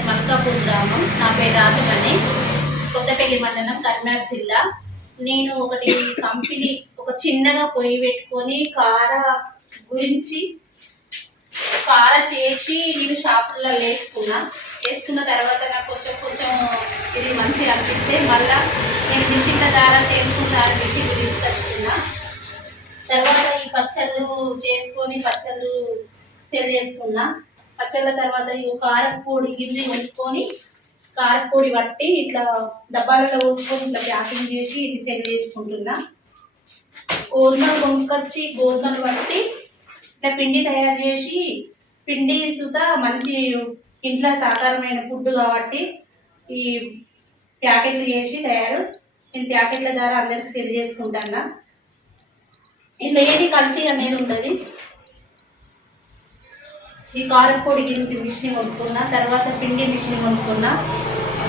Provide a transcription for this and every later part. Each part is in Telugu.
మాది మల్కాపూర్ గ్రామం. నా పేరు రాజమణి, కొత్తపల్లి మండలం, కరీంనగర్ జిల్లా. నేను ఒకటి కంపెనీ ఒక చిన్నగా పొయ్యి పెట్టుకొని గురించి కార చేసి నేను షాపుల్లో వేసుకున్న తర్వాత నాకు కొంచెం ఇది మంచిగా అనిపిస్తే మళ్ళీ నేను మిషన్ల ద్వారా చేసుకుంటాను. మిషన్ తీసుకొచ్చుకున్నా తర్వాత ఈ పచ్చళ్ళు చేసుకొని పచ్చళ్ళు సెల్ చేసుకున్నా. పచ్చళ్ళ తర్వాత ఈ కారపొడి గిన్నె వండుకొని కారపొడి పట్టి ఇట్లా డబ్బాలలో పోసుకొని ఇట్లా ప్యాకింగ్ చేసి ఇది సెల్ చేసుకుంటున్నా. గోధుమలు కొనుక్కొచ్చి గోధుమలు పట్టి ఇట్లా పిండి తయారు చేసి పిండి సుతా మంచి ఇంట్లో సాకారమైన ఫుడ్ కాబట్టి ఈ ప్యాకెట్లు చేసి నేను ప్యాకెట్ల ద్వారా అందరికి సెల్ చేసుకుంటాను. ఇంట్లో ఏది కల్తీ అనేది ఉండదు. ఈ కారపొడి గిన్నె మిషన్ కొనుక్కున్నా, తర్వాత పిండి మిషన్ కొనుక్కున్నా.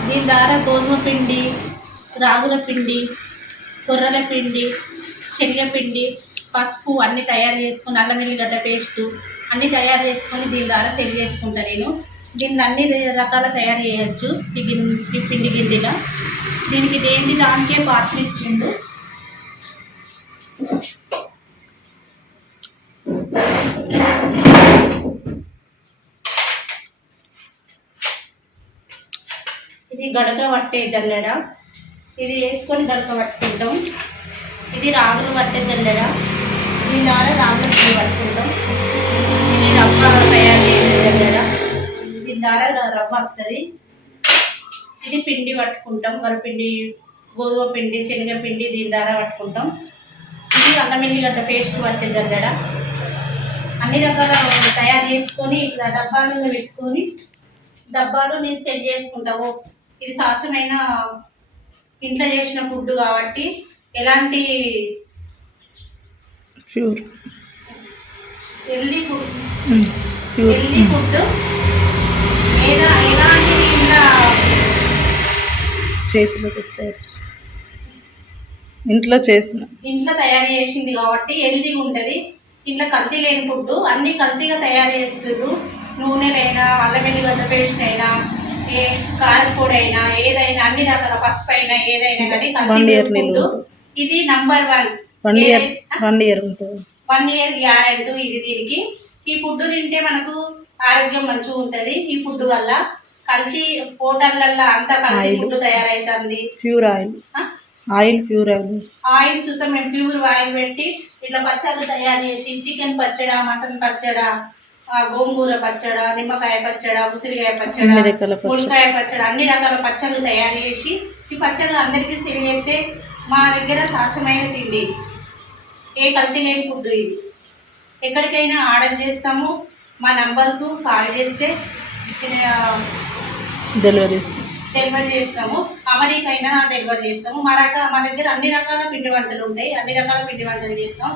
దీని ద్వారా గోధుమ పిండి, రాగుల పిండి, కొర్రల పిండి, శనగపిండి, పసుపు అన్నీ తయారు చేసుకొని, అల్లం వెల్లిగడ్డ పేస్టు అన్నీ తయారు చేసుకొని దీని ద్వారా సెల్ చేసుకుంటా. నేను దీన్ని అన్ని రకాల తయారు చేయొచ్చు. ఈ పిండి గిన్నెలో దీనికి దానికే పాత్ర ఇచ్చిండు. ఇది గడక పట్టే జల్లెడ, ఇది వేసుకొని గడక పట్టుకుంటాం. ఇది రాగులు పట్టే జల్లెడ, దీని ద్వారా రాగుల పిండి పట్టుకుంటాం. ఇది రవ్వ తయారు చేసే జల్లెడ, దీని ద్వారా రవ్వ వస్తుంది. ఇది పిండి పట్టుకుంటాం, వరిపిండి, గోధుమ పిండి, శనగపిండి దీని ద్వారా పట్టుకుంటాం. ఇది అల్లం వెల్లిగడ్డ పేస్ట్ పట్టే జల్లెడ. అన్ని రకాల తయారు చేసుకొని ఇట్లా డబ్బాలలో పెట్టుకొని డబ్బాలు నేను సెల్ చేసుకుంటాము. ఇది స్వచ్ఛమైన ఇంట్లో చేసిన ఫుడ్ కాబట్టి ఎలాంటి హెల్దీ ఫుడ్ ఎలాంటి ఇంట్లో తయారు చేసింది కాబట్టి హెల్దీగా ఉంటుంది. ఇంట్లో కల్తీ లేని ఫుడ్ అన్నీ కల్తీగా తయారు చేస్తున్నారు. నూనెలైనా, అల్లం వెల్లిగడ్డ పేస్ట్ అయినా, ఏ కారపొడి అయినా, ఏదైనా అన్ని రకాల పసుపు అయినా ఏదైనా కానీ కల్తీ ఫుడ్. ఇది నంబర్ 1 ఇయర్ గ్యారెంటీ ఇది. దీనికి ఈ ఫుడ్ తింటే మనకు ఆరోగ్యం మంచిగా ఉంటుంది. ఈ ఫుడ్ వల్ల కల్తీ హోటళ్ళల్లో అంతా కల్తీ ఫుడ్ తయారైతుంది. ఆయిల్ చూద్దాం. మేము ప్యూర్ ఆయిల్ పెట్టి ఇట్లా పచ్చళ్ళు తయారు చేసి చికెన్ పచ్చడా, మటన్ పచ్చడా, గోంగూర పచ్చడా, నిమ్మకాయ పచ్చడా, ఉసిరికాయ పచ్చడా, ములకాయ పచ్చడా అన్ని రకాల పచ్చళ్ళు తయారు చేసి ఈ పచ్చళ్ళు అందరికీ సేల్ చేస్తే మా దగ్గర స్వచ్ఛమైన తిండి, ఏ కల్తీ లేని ఫుడ్. ఇది ఎక్కడికైనా ఆర్డర్ చేస్తాము. మా నంబర్కు కాల్ చేస్తే డెలివరీ చేస్తాము. అమెరికైనా డెలివరీ చేస్తాము. మా దగ్గర అన్ని రకాల పిండి వంటలు ఉంటాయి. అన్ని రకాల పిండి వంటలు చేస్తాం.